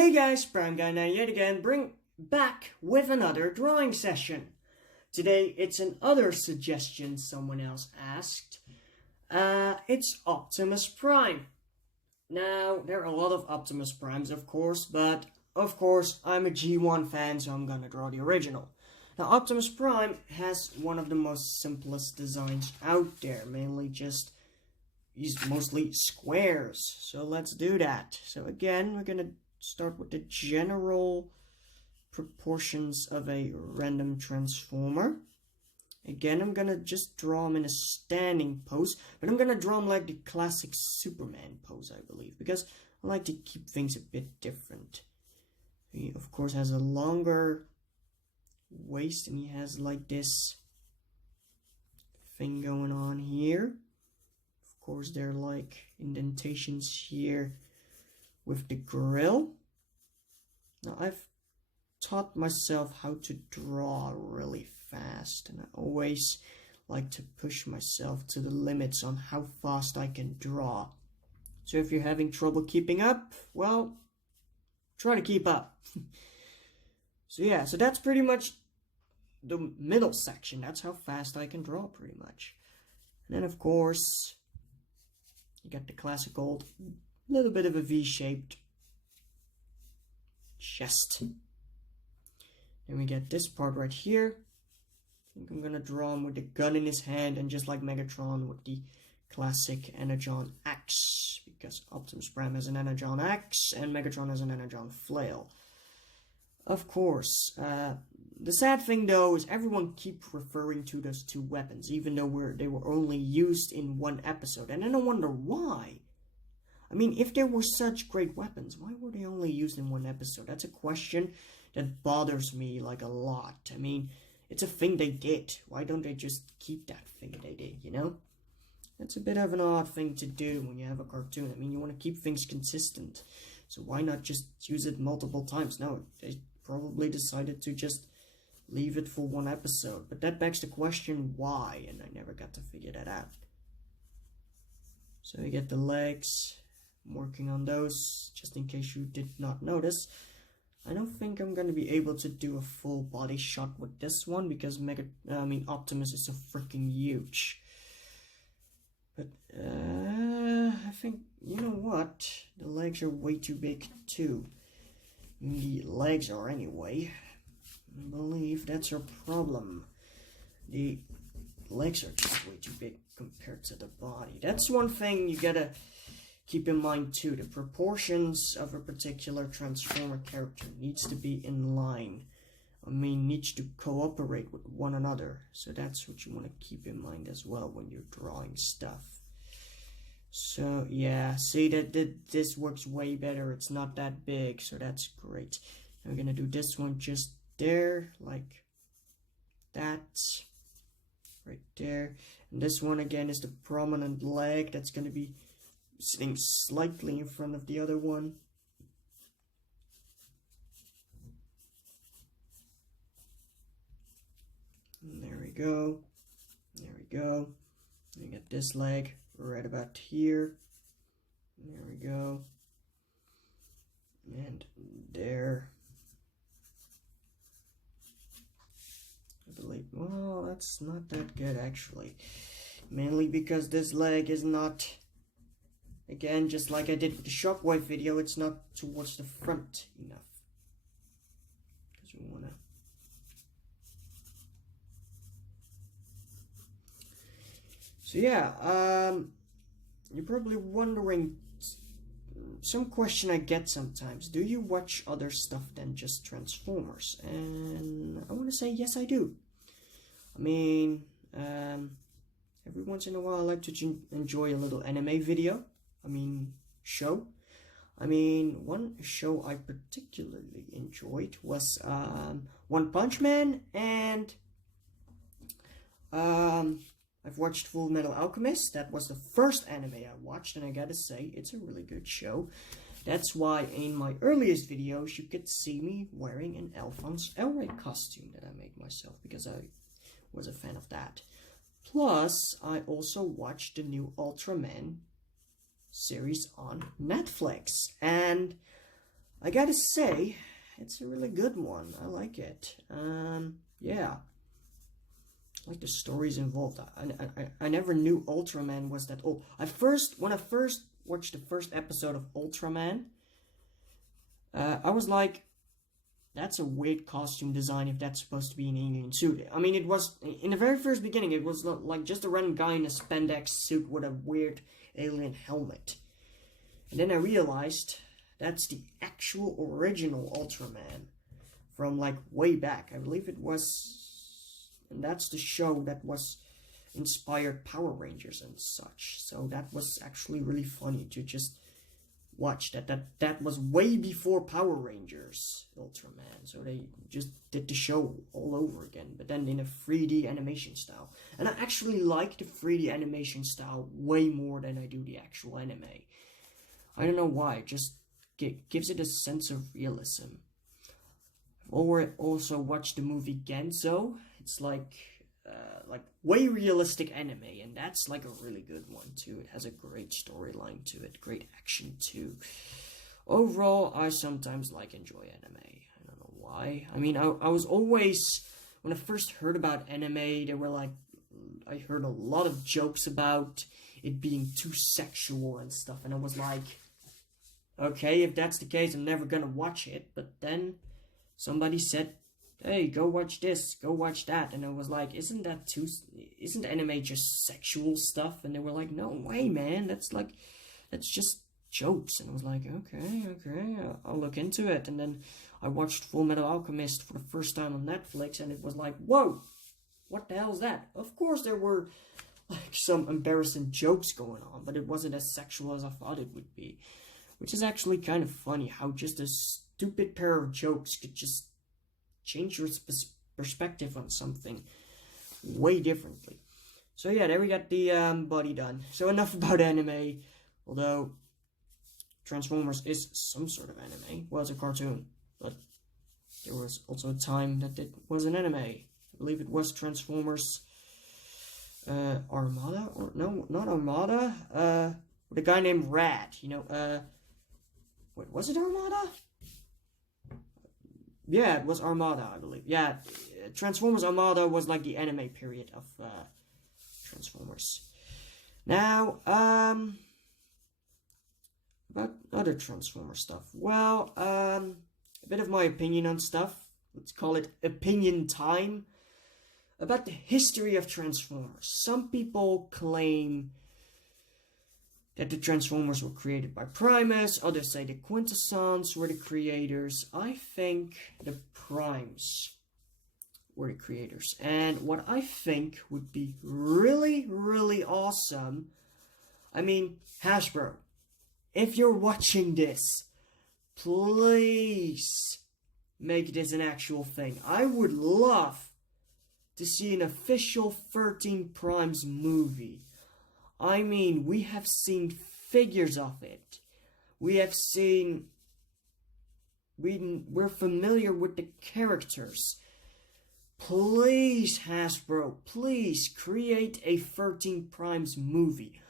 Hey guys, Prime Guy 9 yet again, bring back with another drawing session. Today it's another suggestion someone else asked. It's Optimus Prime. Now, there are a lot of Optimus Primes, of course, but of course I'm a G1 fan, so I'm gonna draw the original. Now, Optimus Prime has one of the most simplest designs out there, he's mostly squares, so let's do that. So again, we're gonna start with the general proportions of a random transformer. Again, I'm gonna just draw him in a standing pose, but I'm gonna draw him like the classic Superman pose, I believe, because I like to keep things a bit different. He, of course, has a longer waist, and he has like this thing going on here. Of course, there are like indentations here with the grill. Now, I've taught myself how to draw really fast, and I always like to push myself to the limits on how fast I can draw. So if you're having trouble keeping up, well, try to keep up. So yeah, so that's pretty much the middle section. That's how fast I can draw, pretty much. And then, of course, you got the classical little bit of a V-shaped chest. And we get this part right here. I think I'm gonna draw him with the gun in his hand, and just like Megatron with the classic Energon axe, because Optimus Prime has an Energon axe and Megatron has an Energon flail. Of course, the sad thing though is everyone keeps referring to those two weapons, even though they were only used in one episode, and then I wonder why. I mean, if they were such great weapons, why were they only used in one episode? That's a question that bothers me like a lot. I mean, it's a thing they did. Why don't they just keep that thing they did, you know? That's a bit of an odd thing to do when you have a cartoon. I mean, you want to keep things consistent. So why not just use it multiple times? No, they probably decided to just leave it for one episode. But that begs the question, why? And I never got to figure that out. So you get the legs. I'm working on those, just in case you did not notice. I don't think I'm going to be able to do a full body shot with this one, because Optimus is so freaking huge. But, I think, you know what? The legs are way too big, too. The legs are, anyway. I believe that's our problem. The legs are just way too big compared to the body. That's one thing you gotta keep in mind too. The proportions of a particular Transformer character needs to be in line. Needs to cooperate with one another. So that's what you want to keep in mind as well when you're drawing stuff. So yeah, see that this works way better. It's not that big, so that's great. Now we're gonna do this one just there, like that, right there. And this one again is the prominent leg that's gonna be sitting slightly in front of the other one. And there we go. There we go. We get this leg right about here. There we go. And there. I believe, well, that's not that good actually. Mainly because this leg is not, again, just like I did with the Shockwave video, it's not towards the front enough. Because we want to... So yeah, you're probably wondering, some question I get sometimes, do you watch other stuff than just Transformers? And I want to say yes, I do. I mean, every once in a while I like to enjoy a little anime video. Show. One show I particularly enjoyed was One Punch Man, and I've watched Full Metal Alchemist. That was the first anime I watched, and I gotta say, it's a really good show. That's why in my earliest videos you could see me wearing an Alphonse Elric costume that I made myself, because I was a fan of that. Plus, I also watched the new Ultraman series on Netflix, and I gotta say, it's a really good one. I like it. Yeah. I like the stories involved. I never knew Ultraman was that old. When I first watched the first episode of Ultraman, I was like, that's a weird costume design if that's supposed to be an alien suit. I mean, it was, in the very first beginning, it was like just a random guy in a spandex suit with a weird alien helmet. And then I realized that's the actual original Ultraman from like way back. I believe it was, and that's the show that was inspired Power Rangers and such. So that was actually really funny to just watch that was way before Power Rangers Ultraman. So they just did the show all over again, but then in a 3D animation style. And I actually like the 3D animation style way more than I do the actual anime. I don't know why, it just gives it a sense of realism. I've also watched the movie Genzo. It's like way realistic anime, and that's like a really good one too. It has a great storyline to it, great action too. Overall, I sometimes enjoy anime. I don't know why. I mean, I was always, when I first heard about anime, there were I heard a lot of jokes about it being too sexual and stuff, and I was like, okay, if that's the case, I'm never gonna watch it. But then somebody said, hey, go watch this, go watch that. And I was like, isn't anime just sexual stuff? And they were like, no way, man, that's just jokes. And I was like, okay, I'll look into it. And then I watched Full Metal Alchemist for the first time on Netflix, and it was like, whoa, what the hell is that? Of course there were some embarrassing jokes going on, but it wasn't as sexual as I thought it would be. Which is actually kind of funny, how just a stupid pair of jokes could just change your perspective on something way differently. So yeah, there we got the body done. So enough about anime, although Transformers is some sort of anime. Well, it's a cartoon, but there was also a time that it was an anime. I believe it was Transformers Armada, or no, not Armada, with a guy named Rad, wait, was it Armada? Yeah, it was Armada, I believe. Yeah, Transformers Armada was like the anime period of Transformers. Now, about other Transformer stuff. Well, a bit of my opinion on stuff. Let's call it opinion time. About the history of Transformers. Some people claim that the Transformers were created by Primus, others say the Quintessons were the creators. I think the Primes were the creators. And what I think would be really, really awesome, I mean, Hasbro, if you're watching this, please make this an actual thing. I would love to see an official 13 Primes movie. I mean, we have seen figures of it. We're familiar with the characters. Please, Hasbro, please create a 13 Primes movie.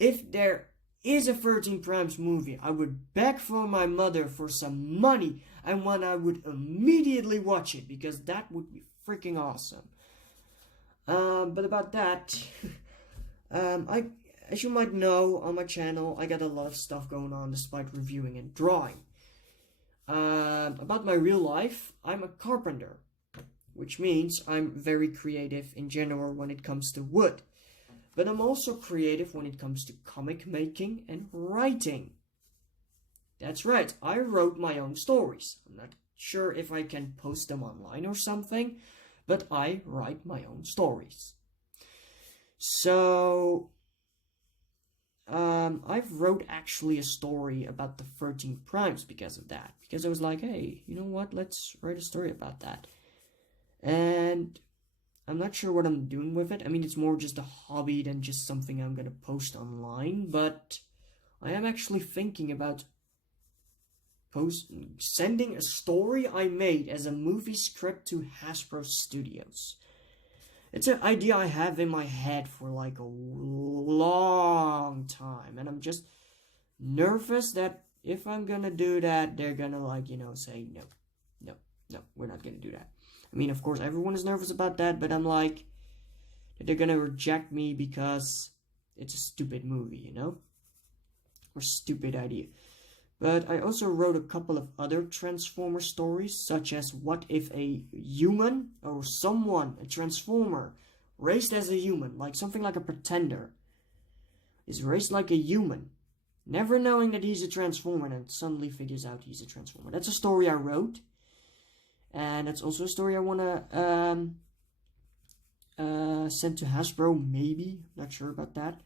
If there is a 13 Primes movie, I would beg for my mother for some money, and when I would immediately watch it, because that would be freaking awesome. But about that, as you might know, on my channel, I got a lot of stuff going on despite reviewing and drawing. About my real life, I'm a carpenter, which means I'm very creative in general when it comes to wood. But I'm also creative when it comes to comic making and writing. That's right, I wrote my own stories. I'm not sure if I can post them online or something, but I write my own stories. So, I've wrote actually a story about the 13 Primes because of that. Because I was like, hey, you know what, let's write a story about that. And I'm not sure what I'm doing with it. I mean, it's more just a hobby than just something I'm gonna post online, but I am actually thinking about sending a story I made as a movie script to Hasbro Studios. It's an idea I have in my head for like a long time, and I'm just nervous that if I'm gonna do that, they're gonna like, say no, no, no, we're not gonna do that. I mean, of course, everyone is nervous about that, but I'm like, they're gonna reject me because it's a stupid movie, or stupid idea. But I also wrote a couple of other Transformer stories, such as what if a human or someone, a Transformer, raised as a human, like something like a pretender, is raised like a human, never knowing that he's a Transformer, and suddenly figures out he's a Transformer. That's a story I wrote, and that's also a story I want to send to Hasbro, maybe. Not sure about that.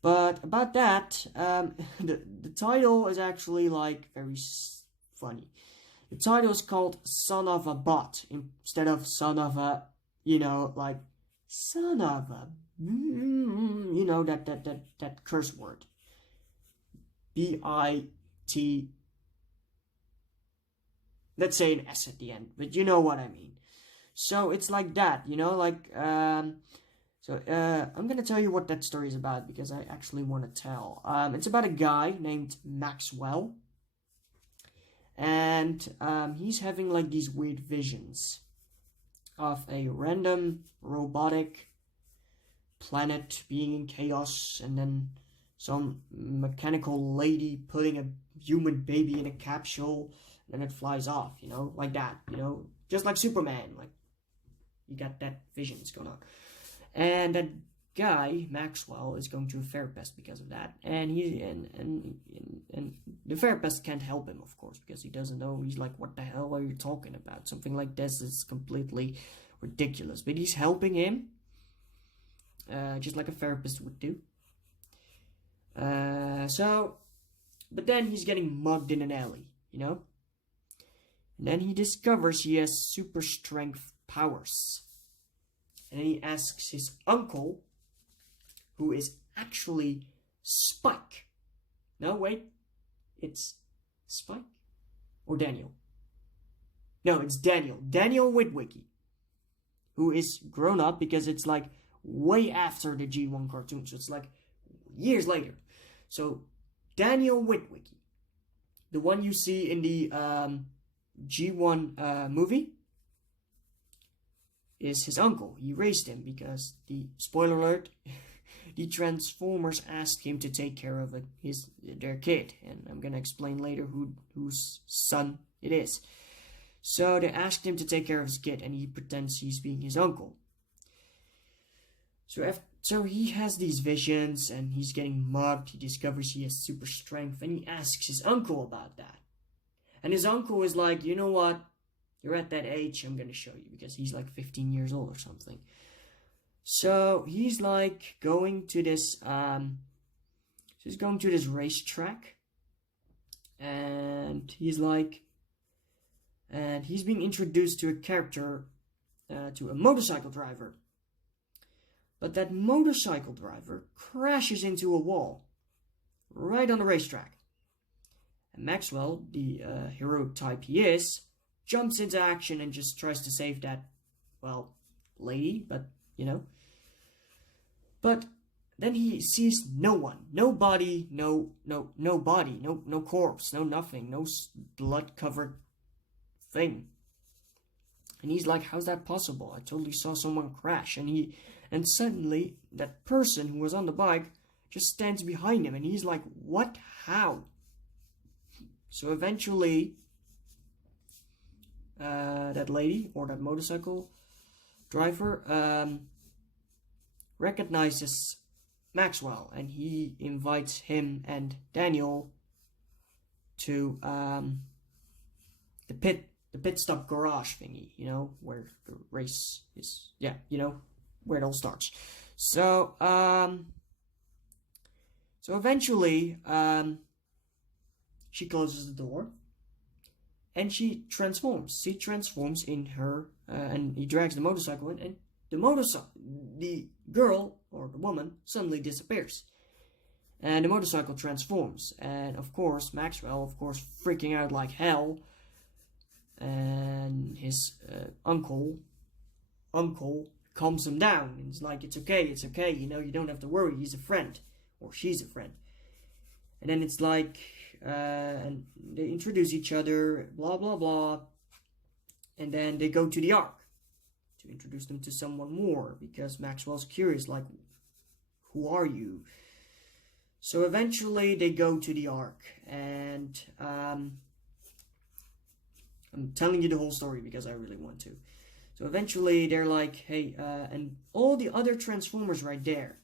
But about that, the title is actually like very funny. The title is called Son of a Bot instead of Son of a, like Son of a, that curse word. B-I-T. Let's say an S at the end, but you know what I mean. So it's like that, So I'm gonna tell you what that story is about because I actually want to tell. It's about a guy named Maxwell, and he's having like these weird visions of a random robotic planet being in chaos, and then some mechanical lady putting a human baby in a capsule, and then it flies off, like that, just like Superman, like you got that visions going on. And that guy Maxwell is going to a therapist because of that, and the therapist can't help him, of course, because he doesn't know. He's like, "What the hell are you talking about? Something like this is completely ridiculous." But he's helping him, just like a therapist would do. But then he's getting mugged in an alley, And then he discovers he has super strength powers. And he asks his uncle, who is actually Spike. No, wait. It's Spike? Or Daniel? No, it's Daniel. Daniel Witwicky. Who is grown up because it's like way after the G1 cartoon. So it's like years later. So Daniel Witwicky. The one you see in the G1 movie. Is his uncle. He raised him because spoiler alert, the Transformers asked him to take care of their kid, and I'm gonna explain later whose son it is. So they asked him to take care of his kid, and he pretends he's being his uncle. So he has these visions, and he's getting mugged. He discovers he has super strength, and he asks his uncle about that. And his uncle is like, you know what? You're at that age, I'm going to show you, because he's like 15 years old or something. So he's like going to this, racetrack, and he's being introduced to a character, to a motorcycle driver. But that motorcycle driver crashes into a wall, right on the racetrack. And Maxwell, the hero type he is, jumps into action and just tries to save that, lady, but, But then he sees no one, no body, no body, no corpse, no nothing, no blood-covered thing. And he's like, how's that possible? I totally saw someone crash. And suddenly, that person who was on the bike just stands behind him, and he's like, what? How? So eventually, that lady, or that motorcycle driver, recognizes Maxwell, and he invites him and Daniel to the pit stop garage thingy, where the race is, where it all starts. So eventually, she closes the door, and she transforms. She transforms in her, and he drags the motorcycle in, and the girl, or the woman, suddenly disappears. And the motorcycle transforms. And of course, Maxwell, freaking out like hell. And his uncle calms him down. And he's like, it's okay, you don't have to worry, he's a friend. Or she's a friend. And then it's like, and they introduce each other, blah blah blah, and then they go to the Ark to introduce them to someone more, because Maxwell's curious, like, who are you? So eventually they go to the Ark, and I'm telling you the whole story because I really want to. So eventually they're like, hey, and all the other Transformers right there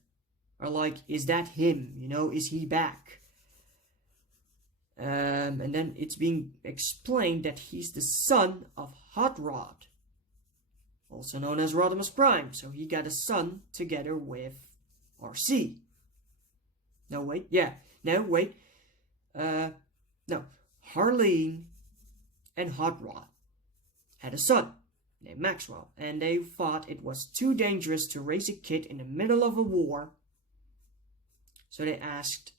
are like, is that him? You know, is he back? And then it's being explained that he's the son of Hot Rod, also known as Rodimus Prime. So he got a son together with RC. No, wait. Yeah. No, wait. No. Harleen and Hot Rod had a son named Maxwell, and they thought it was too dangerous to raise a kid in the middle of a war. So they asked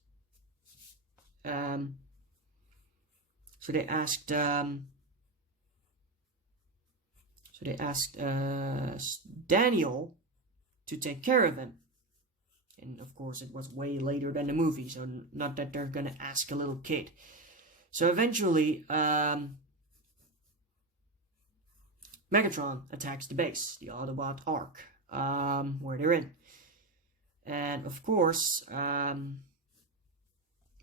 Daniel to take care of him. And of course it was way later than the movie, so not that they're gonna ask a little kid. So eventually Megatron attacks the base, the Autobot Ark, where they're in. And of course,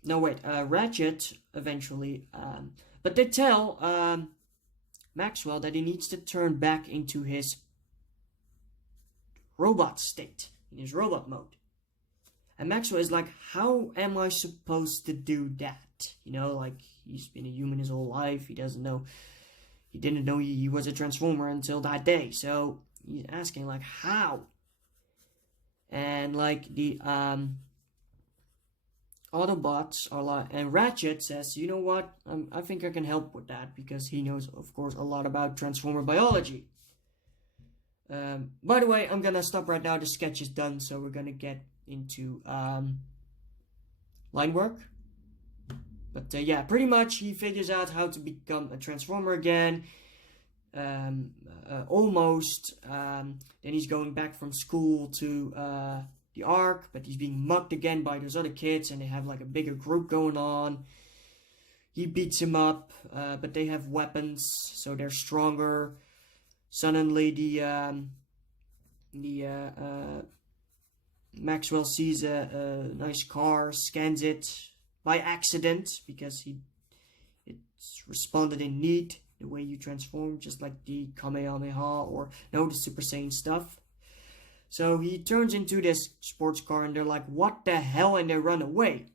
Ratchet eventually, but they tell Maxwell that he needs to turn back into his robot state, in his robot mode. And Maxwell is like, how am I supposed to do that? You know, like, he's been a human his whole life, he didn't know he was a Transformer until that day, so he's asking, like, how? And like the Autobots are like, and Ratchet says, you know what, I think I can help with that, because he knows, of course, a lot about Transformer biology. By the way, I'm gonna stop right now, the sketch is done, so we're gonna get into line work. But yeah, pretty much he figures out how to become a Transformer again, almost. Then he's going back from school to the Ark, but he's being mugged again by those other kids, and they have like a bigger group going on. He beats him up, but they have weapons, so they're stronger. Suddenly Maxwell sees a nice car, scans it by accident, because it's responded in need, the way you transform, just like the Kamehameha or the Super Saiyan stuff. So he turns into this sports car, and they're like, what the hell, and they run away.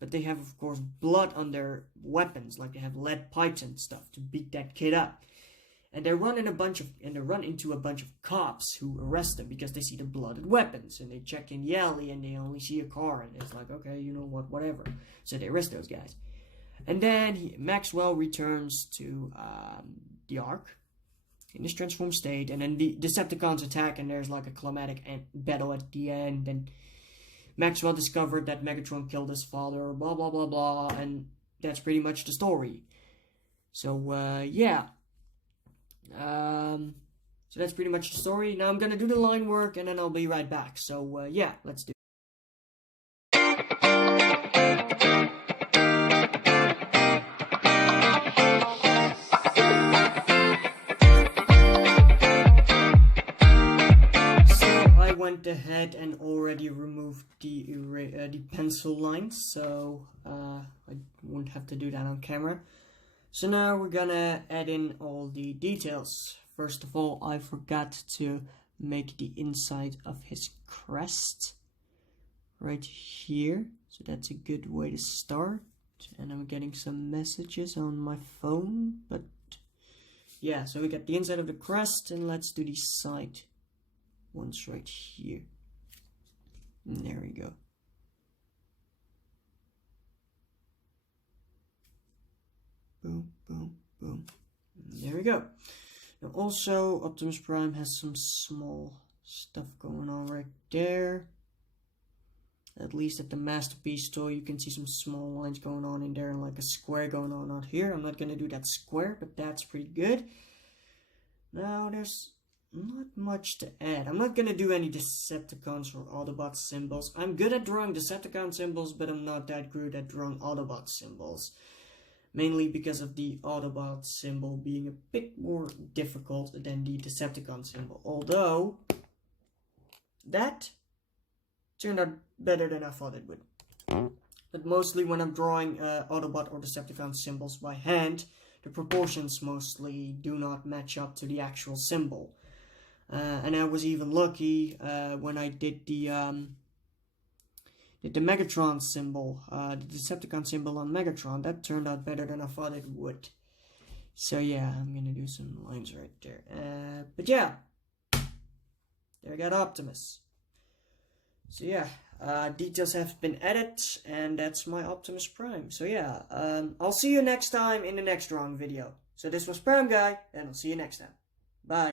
But they have, of course, blood on their weapons, like they have lead pipes and stuff to beat that kid up. And they run into a bunch of cops who arrest them because they see the blooded weapons, and they check in the alley and they only see a car, and it's like, okay, you know what, whatever. So they arrest those guys. And then Maxwell returns to the Ark in his transformed state, and then the Decepticons attack, and there's like a climatic battle at the end, and Maxwell discovered that Megatron killed his father, blah blah blah blah, and that's pretty much the story. So yeah. So that's pretty much the story. Now I'm gonna do the line work, and then I'll be right back. So yeah, let's do it. Went ahead and already removed the pencil lines, so I won't have to do that on camera. So now we're gonna add in all the details. First of all, I forgot to make the inside of his crest right here, so that's a good way to start. And I'm getting some messages on my phone, but yeah, so we got the inside of the crest, and let's do the side ones right here. And there we go. Boom, boom, boom. And there we go. Now also, Optimus Prime has some small stuff going on right there. At least at the Masterpiece store, you can see some small lines going on in there, and like a square going on out here. I'm not gonna do that square, but that's pretty good. Now there's not much to add. I'm not gonna do any Decepticons or Autobot symbols. I'm good at drawing Decepticon symbols, but I'm not that good at drawing Autobot symbols. Mainly because of the Autobot symbol being a bit more difficult than the Decepticon symbol. Although, that turned out better than I thought it would. But mostly when I'm drawing Autobot or Decepticon symbols by hand, the proportions mostly do not match up to the actual symbol. And I was even lucky when I did the Megatron symbol, the Decepticon symbol on Megatron. That turned out better than I thought it would. So yeah, I'm gonna do some lines right there. But yeah, there I got Optimus. So yeah, details have been added, and that's my Optimus Prime. So yeah, I'll see you next time in the next drawing video. So this was Prime Guy, and I'll see you next time. Bye.